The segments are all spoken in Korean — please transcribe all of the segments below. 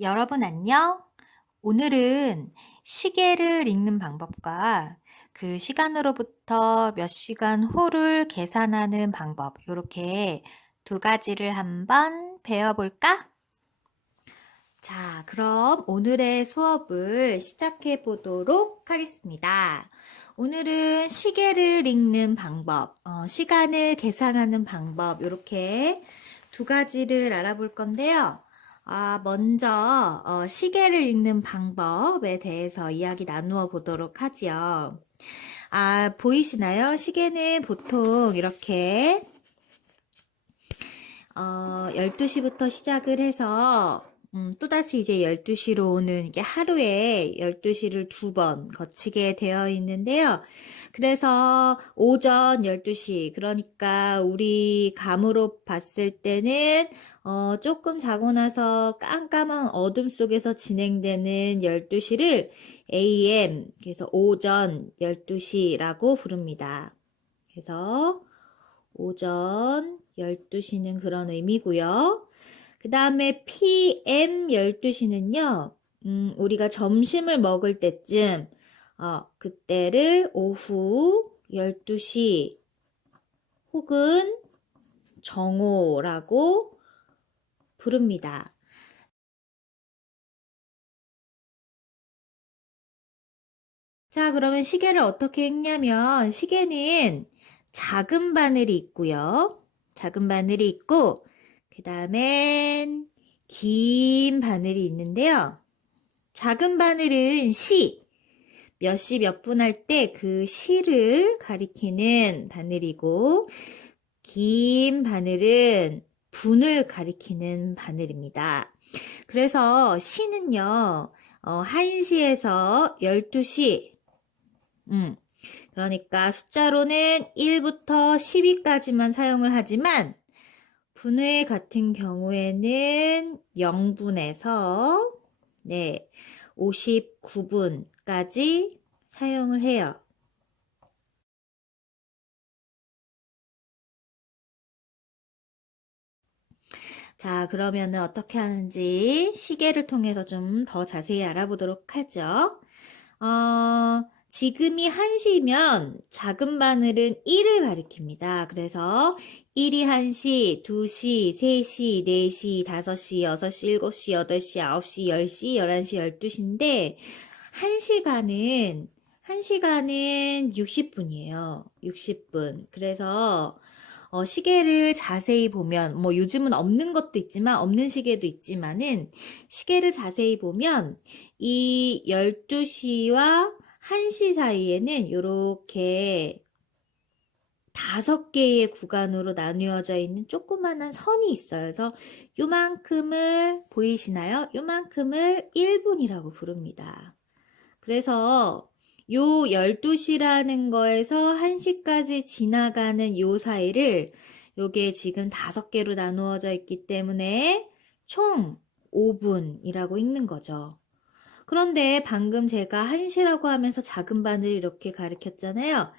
여러분 안녕? 오늘은 시계를 읽는 방법과 그 시간으로부터 몇 시간 후를 계산하는 방법, 이렇게 두 가지를 한번 배워볼까? 자, 그럼 오늘의 수업을 시작해 보도록 하겠습니다. 오늘은 시계를 읽는 방법, 시간을 계산하는 방법, 이렇게 두 가지를 알아볼 건데요. 먼저 시계를 읽는 방법에 대해서 이야기 나누어 보도록 하지요. 보이시나요? 시계는 보통 이렇게 12시부터 시작을 해서 또다시 이제 12시로 오는 이게 하루에 12시를 두 번 거치게 되어 있는데요. 그래서 오전 12시, 그러니까 우리 감으로 봤을 때는 조금 자고 나서 깜깜한 어둠 속에서 진행되는 12시를 AM, 그래서 오전 12시라고 부릅니다. 그래서 오전 12시는 그런 의미고요. 그 다음에 PM 12시는요, 우리가 점심을 먹을 때쯤, 그때를 오후 12시 혹은 정오라고 부릅니다. 자, 그러면 시계를 어떻게 읽냐면, 시계는 작은 바늘이 있고요. 작은 바늘이 있고, 그 다음엔 긴 바늘이 있는데요. 작은 바늘은 몇 시 몇 분 할 때 그 시를 가리키는 바늘이고, 긴 바늘은 분을 가리키는 바늘입니다. 그래서 시는요, 1시에서 12시, 그러니까 숫자로는 1부터 10위까지만 사용을 하지만, 분의 같은 경우에는 0분에서 59분까지 사용을 해요. 자, 그러면은 어떻게 하는지 시계를 통해서 좀 더 자세히 알아보도록 하죠. 지금이 1시면 작은 바늘은 1을 가리킵니다. 그래서 1이 1시, 2시, 3시, 4시, 5시, 6시, 7시, 8시, 9시, 10시, 11시, 12시인데 1시간은 60분이에요. 60분. 그래서 시계를 자세히 보면, 뭐 요즘은 없는 것도 있지만, 없는 시계도 있지만은, 시계를 자세히 보면, 이 12시와 1시 사이에는 이렇게 5개의 구간으로 나누어져 있는 조그만한 선이 있어요. 그래서 요만큼을, 보이시나요? 요만큼을 1분이라고 부릅니다. 그래서 요 12시라는 거에서 1시까지 지나가는 요 사이를 요게 지금 5개로 나누어져 있기 때문에 총 5분이라고 읽는 거죠. 그런데 방금 제가 1시라고 하면서 작은 바늘을 이렇게 가리켰잖아요.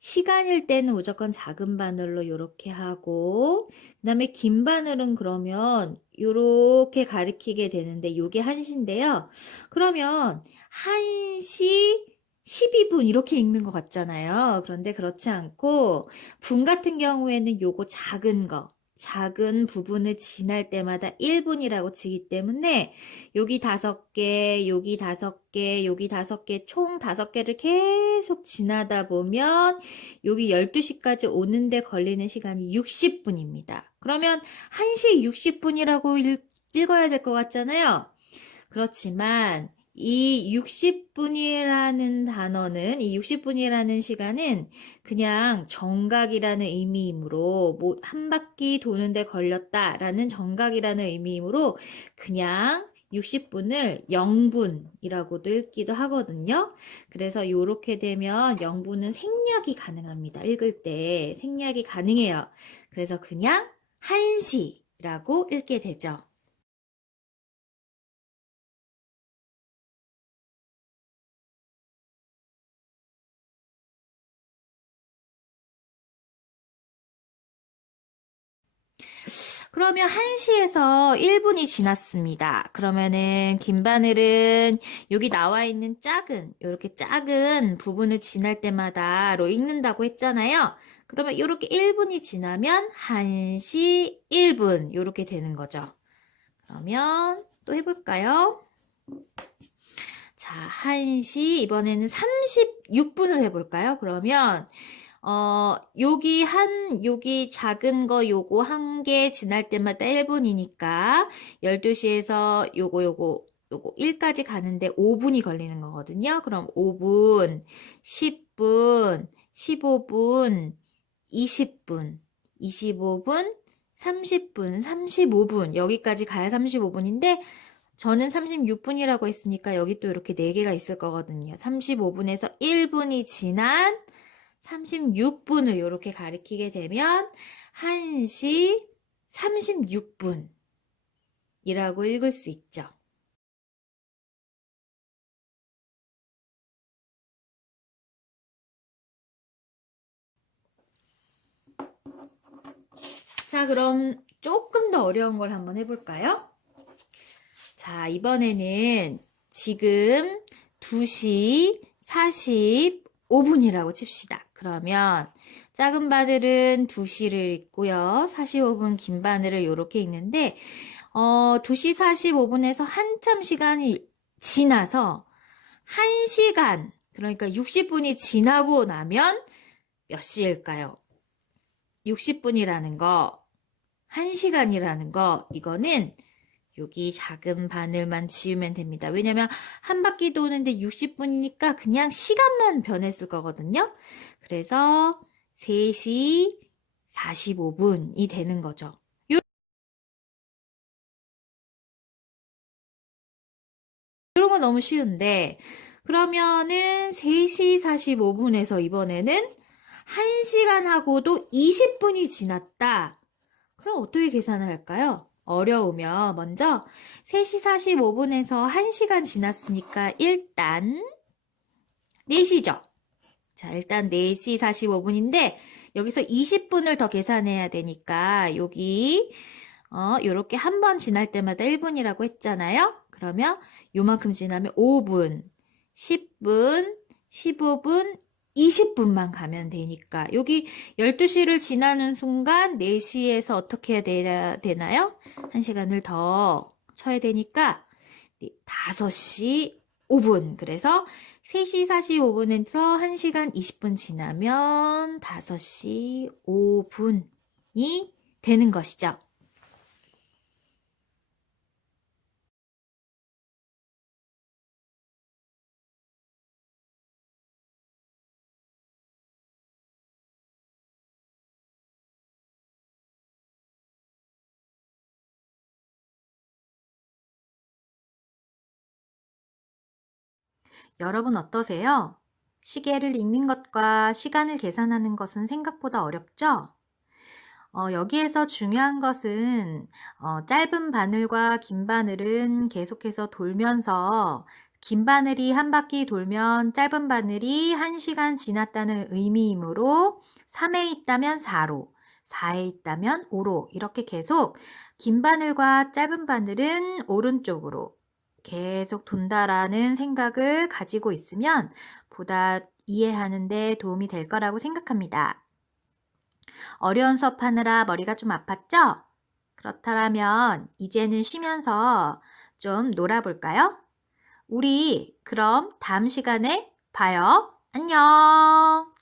시간일 때는 무조건 작은 바늘로 이렇게 하고 그 다음에 긴 바늘은 그러면 이렇게 가리키게 되는데 요게 1시인데요. 그러면 1시 12분 이렇게 읽는 것 같잖아요. 그런데 그렇지 않고 분 같은 경우에는 요거 작은 부분을 지날 때마다 1분이라고 치기 때문에 여기 5개, 여기 5개, 여기 5개, 총 5개를 계속 지나다 보면 여기 12시까지 오는데 걸리는 시간이 60분입니다. 그러면 1시 60분이라고 읽어야 될 것 같잖아요. 그렇지만 이 60분이라는 단어는, 이 60분이라는 시간은 그냥 정각이라는 의미이므로, 뭐, 한 바퀴 도는데 걸렸다라는 정각이라는 의미이므로 그냥 60분을 0분이라고도 읽기도 하거든요. 그래서 이렇게 되면 0분은 생략이 가능합니다. 읽을 때 생략이 가능해요. 그래서 그냥 1시라고 읽게 되죠. 그러면 1시에서 1분이 지났습니다. 그러면은 긴 바늘은 여기 나와 있는 이렇게 작은 부분을 지날 때마다로 읽는다고 했잖아요. 그러면 이렇게 1분이 지나면 1시 1분 이렇게 되는 거죠. 그러면 또 해볼까요? 자, 1시 이번에는 36분을 해볼까요? 그러면 여기 작은 거 요거 한 개 지날 때마다 1분이니까 12시에서 요거 1까지 가는데 5분이 걸리는 거거든요. 그럼 5분, 10분, 15분, 20분, 25분, 30분, 35분. 여기까지 가야 35분인데 저는 36분이라고 했으니까 여기 또 이렇게 4개가 있을 거거든요. 35분에서 1분이 지난 36분을 이렇게 가리키게 되면 1시 36분이라고 읽을 수 있죠. 자, 그럼 조금 더 어려운 걸 한번 해볼까요? 자, 이번에는 지금 2시 45분이라고 칩시다. 그러면 작은 바늘은 2시를 읽고요. 45분 긴 바늘을 이렇게 읽는데 2시 45분에서 한참 시간이 지나서 1시간, 그러니까 60분이 지나고 나면 몇 시일까요? 60분이라는 거, 1시간이라는 거, 이거는 여기 작은 바늘만 지우면 됩니다. 왜냐면 한 바퀴 도는데 60분이니까 그냥 시간만 변했을 거거든요. 그래서 3시 45분이 되는 거죠. 이런 건 너무 쉬운데 그러면은 3시 45분에서 이번에는 1시간하고도 20분이 지났다. 그럼 어떻게 계산을 할까요? 어려우면 먼저 3시 45분에서 1시간 지났으니까 일단 4시죠. 자, 일단 4시 45분인데 여기서 20분을 더 계산해야 되니까 여기 요렇게 한 번 지날 때마다 1분이라고 했잖아요. 그러면 요만큼 지나면 5분, 10분, 15분, 20분만 가면 되니까 여기 12시를 지나는 순간 4시에서 어떻게 해야 되나요? 1시간을 더 쳐야 되니까 5시 5분. 그래서 3시 45분에서 1시간 20분 지나면 5시 5분이 되는 것이죠. 여러분 어떠세요? 시계를 읽는 것과 시간을 계산하는 것은 생각보다 어렵죠? 여기에서 중요한 것은 짧은 바늘과 긴 바늘은 계속해서 돌면서 긴 바늘이 한 바퀴 돌면 짧은 바늘이 1시간 지났다는 의미이므로 3에 있다면 4로, 4에 있다면 5로 이렇게 계속 긴 바늘과 짧은 바늘은 오른쪽으로 계속 돈다라는 생각을 가지고 있으면 보다 이해하는 데 도움이 될 거라고 생각합니다. 어려운 수업하느라 머리가 좀 아팠죠? 그렇다면 이제는 쉬면서 좀 놀아볼까요? 우리 그럼 다음 시간에 봐요. 안녕!